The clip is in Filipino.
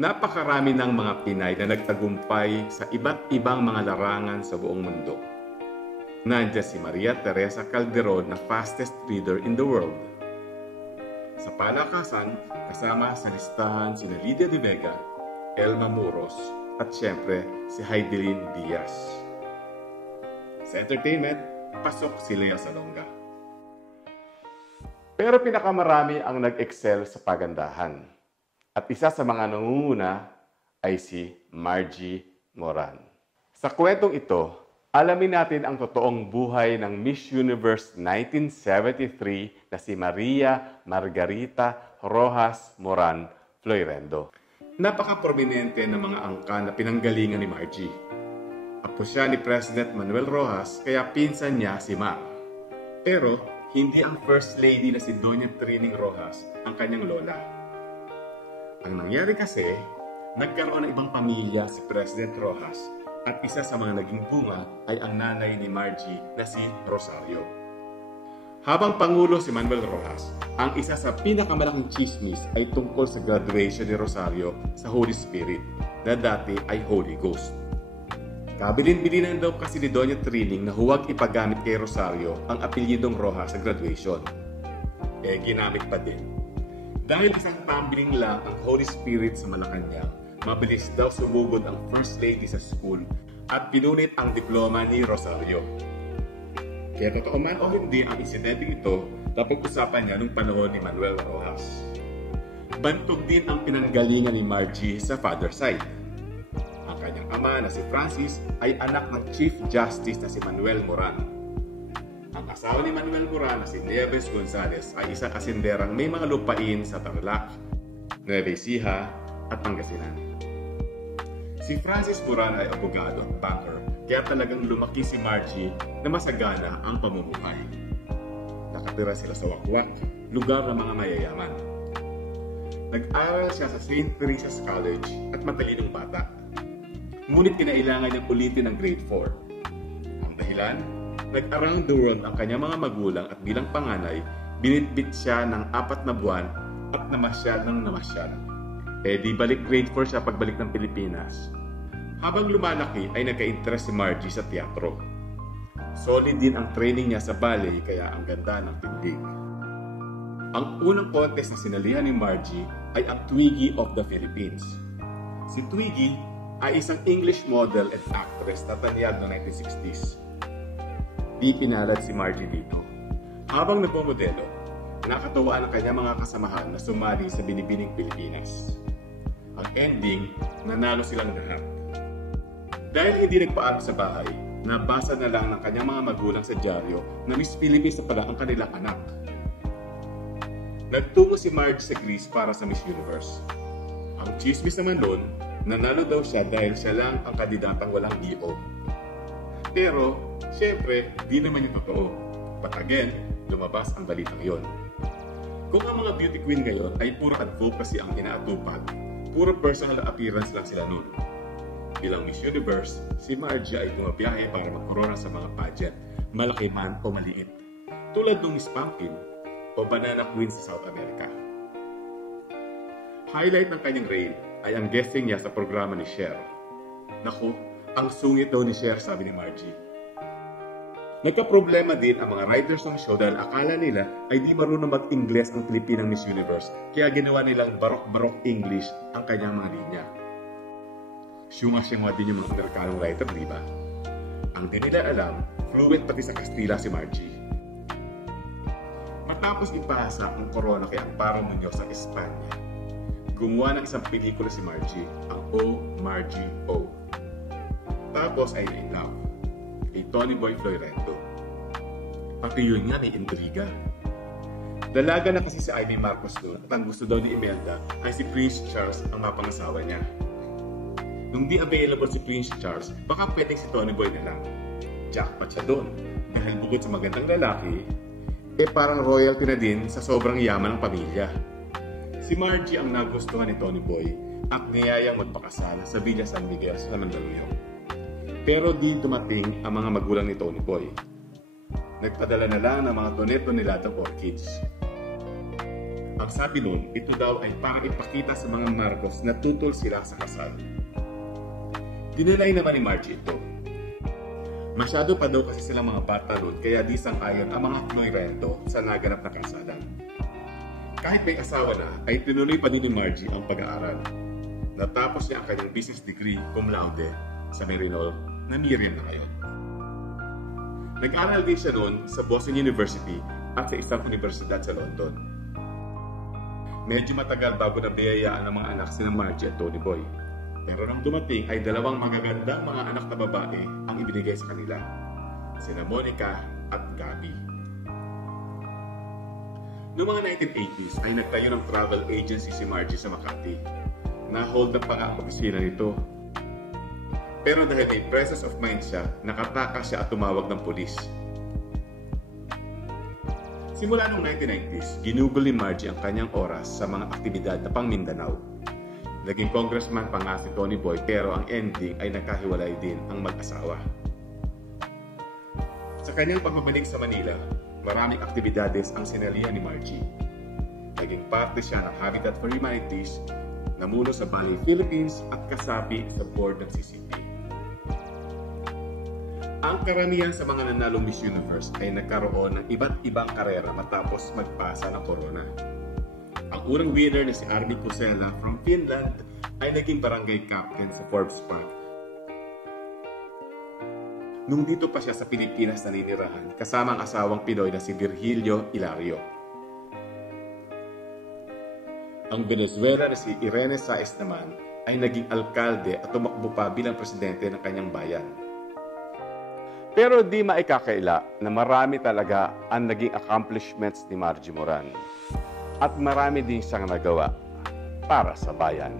Napakarami ng mga Pinay na nagtagumpay sa iba't ibang mga larangan sa buong mundo. Nandiyan si Maria Teresa Calderon na fastest reader in the world. Sa palakasan, kasama sa listahan sina Lydia De Vega, Elma Muros, at syempre si Heidelin Diaz. Sa entertainment, pasok si Lea Salonga. Pero pinakamarami ang nag-excel sa pagandahan. At isa sa mga nangunguna ay si Margie Moran. Sa kwentong ito, alamin natin ang totoong buhay ng Miss Universe 1973 na si Maria Margarita Rojas Moran Floyrendo. Napaka-prominente ng mga angka na pinanggalingan ni Margie. Apo siya ni President Manuel Rojas, kaya pinsan niya si Ma. Pero hindi ang First Lady na si Doña Trining Rojas ang kanyang lola. Ang nangyari kasi, nagkaroon ng ibang pamilya si President Rojas at isa sa mga naging bunga ay ang nanay ni Margie na si Rosario. Habang Pangulo si Manuel Rojas, ang isa sa pinakamalaking chismis ay tungkol sa graduation ni Rosario sa Holy Spirit na dati ay Holy Ghost. Kabilin-bilinan daw kasi ni Doña Trining na huwag ipagamit kay Rosario ang apelyidong Rojas sa graduation. Ginamit pa din. Dahil isang pambiling lang ang Holy Spirit sa Malacanang, mabilis daw sumugod ang First Lady sa school at pinunit ang diploma ni Rosario. Kaya totoo man o hindi ang insidente ito, napag-usapan niya nung panahon ni Manuel Rojas. Bantog din ang pinanggalingan ni Margie sa father side. Ang kanyang ama na si Francis ay anak ng Chief Justice na si Manuel Moran. Ang asawa ni Manuel Moran na si Nieves Gonzalez ay isang asinderang may mga lupain sa Tarlac, Nueva Ecija at Pangasinan. Si Francis Moran ay abogado at banker, kaya talagang lumaki si Margie na masagana ang pamumuhay. Nakatira sila sa Wakwak, lugar ng mga mayayaman. Nag-aral siya sa St. Teresa's College at matalinong bata. Ngunit kinailangan niyang ulitin ang grade 4. Ang dahilan, nag-around the world ang kanyang mga magulang at bilang panganay, binitbit siya ng 4 na buwan at namasyal ng namasyal. Di balik grade 4 siya pagbalik ng Pilipinas. Habang lumalaki ay nagka-interest si Margie sa teatro. Solid din ang training niya sa ballet kaya ang ganda ng tindig. Ang unang contest na sinalihan ni Margie ay ang Twiggy of the Philippines. Si Twiggy ay isang English model and actress na tanyag noong 1960s. Di pinalad si Margie dito. Habang nagmomodelo, nakatawaan ang kanyang mga kasamahan na sumali sa Binibining Pilipinas. Ang ending, nanalo silang lahat. Dahil hindi nagpaalam sa bahay, nabasa na lang ng kanyang mga magulang sa dyaryo na Miss Philippines na pala ang kanilang anak. Nagtungo si Margie sa Greece para sa Miss Universe. Ang chismis naman doon, nanalo daw siya dahil siya lang ang kandidatang walang EO. Pero, siyempre, di naman yung totoo. But again, lumabas ang balitang yon. Kung ang mga beauty queen ngayon ay puro advocacy ang inaatupag, puro personal appearance lang sila nun. Bilang Miss Universe, si Margie ay bumabiyahe para magkorona sa mga pageant, malaki man o maliit. Tulad ng Miss Pumpkin o Banana Queen sa South America. Highlight ng kanyang reign ay ang guesting niya sa programa ni Cher. Naku, ang sungit daw ni Cher, sabi ni Margie. Nagka-problema din ang mga writers ng show dahil akala nila ay di marunong mag-Ingles ang Pilipinang Miss Universe, kaya ginawa nilang barok-barok English ang kanyang mga linya. Syunga-syunga din yung mga Amerikanong writer, di ba? Ang di nila alam, fluent pati sa Kastila si Margie. Matapos ipasa ang corona kay Amparo Muñoz sa Espanya, gumawa ng isang pelikula si Margie, ang O, Margie, O. Tapos ay in love kay Tony Boy Floyrendo. Pati yun nga may intriga. Dalaga na kasi si Ivy Marcos doon at ang gusto daw ni Imelda ay si Prince Charles ang mapangasawa niya. Nung di available si Prince Charles, baka pwedeng si Tony Boy na lang. Jackpot siya doon dahil bukod sa magandang lalaki, parang royalty na din sa sobrang yaman ng pamilya. Si Margie ang nagustuhan ni Tony Boy at niyayang magpakasal sa Villa San Miguel sa Mandaluyong. Pero di dumating ang mga magulang ni Tony Boy. Nagpadala na lang ng mga toneto-toneladong orchids. Ang sabi nun, ito daw ay parang ipakita sa mga Marcos na tutol sila sa kasal. Dinalay naman ni Margie ito. Masyado pa daw kasi silang mga bata nun, kaya di sang-ayon ang mga Floyrento sa naganap na kasalan. Kahit may asawa na, ay tinuloy pa din ni Margie ang pag-aaral. Natapos niya ang kanyang business degree cum laude sa Merinol na Miriam na ngayon. Nag-aral din siya noon sa Boston University at sa isang universidad sa London. Medyo matagal bago nabiyayaan ng mga anak sina Margie at Tony Boy. Pero nang dumating ay dalawang magagandang mga anak na babae ang ibinigay sa kanila, sina Monica at Gabby. Noong mga 1980s ay nagtayo ng travel agency si Margie sa Makati. Na-hold up pa nga ang opisina nito. Pero dahil may presence of mind siya, nakatakas siya at tumawag ng pulis. Simula noong 1990s, ginugol ni Margie ang kanyang oras sa mga aktibidad na pang Mindanao. Naging congressman pa nga si Tony Boy pero ang ending ay nagkahiwalay din ang mag-asawa. Sa kanyang pagbabalik sa Manila, maraming aktibidades ang sinalihan ni Margie. Naging parte siya ng Habitat for Humanities, namuno sa Bali, Philippines at kasapi sa board ng CCP. Ang karamihan sa mga nanalong Miss Universe ay nagkaroon ng iba't ibang karera matapos magpasa ng corona. Ang unang winner na si Armi Kosela from Finland ay naging barangay captain sa Forbes Park. Nung dito pa siya sa Pilipinas naninirahan, kasama ang asawang Pinoy na si Virgilio Hilario. Ang Venezuela na si Irene Saez naman ay naging alkalde at tumakbo pa bilang presidente ng kanyang bayan. Pero di maikakaila na marami talaga ang naging accomplishments ni Margie Moran. At marami din siyang nagawa para sa bayan.